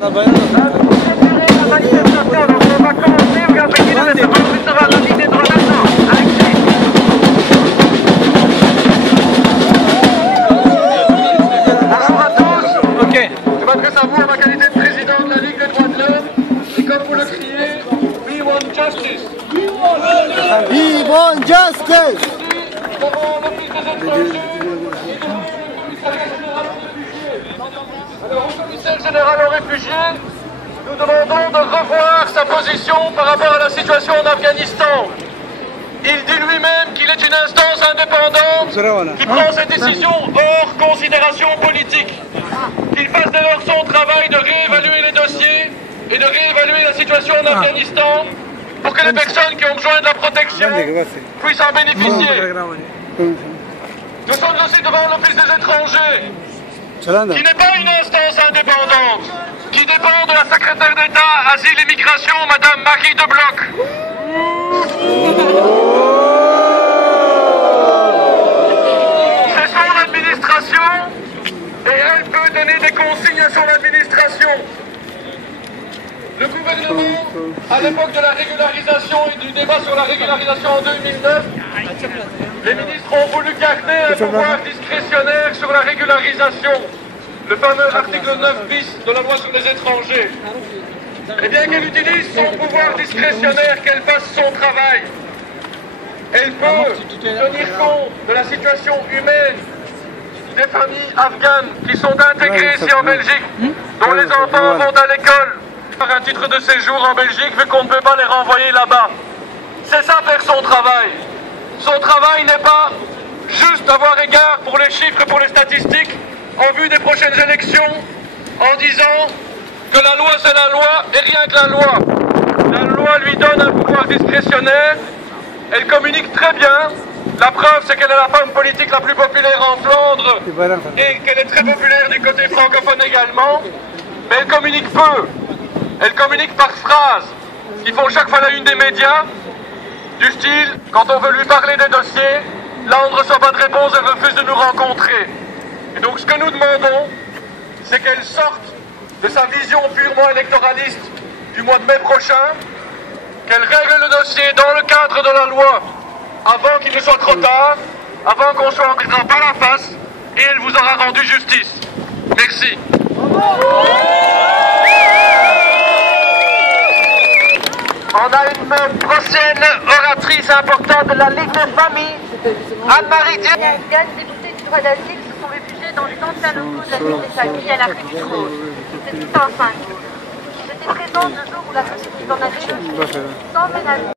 La manifestation, donc on va commencer, vous avez dit le recevoir la Ligue des droits de l'homme. Bonjour à tous. Ok. Je m'adresse à vous en ma qualité de président de la Ligue des droits de l'homme. Et comme vous le criez, we want justice. We want justice. Nous avons l'office des étrangers. Alors, au commissaire général aux réfugiés, nous demandons de revoir sa position par rapport à la situation en Afghanistan. Il dit lui-même qu'il est une instance indépendante qui prend ses décisions hors considération politique. Qu'il fasse dès lors son travail de réévaluer les dossiers et de réévaluer la situation en Afghanistan pour que les personnes qui ont besoin de la protection puissent en bénéficier. Nous sommes aussi devant l'Office des étrangers, qui n'est pas une instance indépendante, qui dépend de la secrétaire d'État Asile et Migration, Madame Marie de Bloch. C'est son administration et elle peut donner des consignes à son administration. Le gouvernement, à l'époque de la régularisation et du débat sur la régularisation en 2009, les ministres ont voulu garder un pouvoir discrétionnaire sur la régularisation, le fameux article 9 bis de la loi sur les étrangers. Et bien qu'elle utilise son pouvoir discrétionnaire, qu'elle fasse son travail, elle peut tenir compte de la situation humaine des familles afghanes qui sont intégrées ici en Belgique, dont les enfants vont à l'école par un titre de séjour en Belgique, vu qu'on ne peut pas les renvoyer là-bas. C'est ça faire son travail. Son travail n'est pas juste d'avoir égard pour les chiffres, pour les statistiques, en vue des prochaines élections, en disant que la loi c'est la loi et rien que la loi. La loi lui donne un pouvoir discrétionnaire, elle communique très bien. La preuve c'est qu'elle est la femme politique la plus populaire en Flandre et qu'elle est très populaire du côté francophone également, mais elle communique peu. Elle communique par phrases qui font chaque fois la une des médias, du style, quand on veut lui parler des dossiers, là on ne reçoit pas de réponse, elle refuse de nous rencontrer. Et donc ce que nous demandons, c'est qu'elle sorte de sa vision purement électoraliste du mois de mai prochain, qu'elle règle le dossier dans le cadre de la loi, avant qu'il ne soit trop tard, avant qu'on soit en train par la face, et elle vous aura rendu justice. Merci. On a une prochaine oratrice importante de la Ligue des familles, Anne-Marie Dieu. Afghane déboutée du droit d'asile se sont réfugiés dans les anciens locaux de la Ligue des familles à la rue du Trône. C'est tout un 5 jours. J'étais présente le jour où la société en a délogé sans ménage.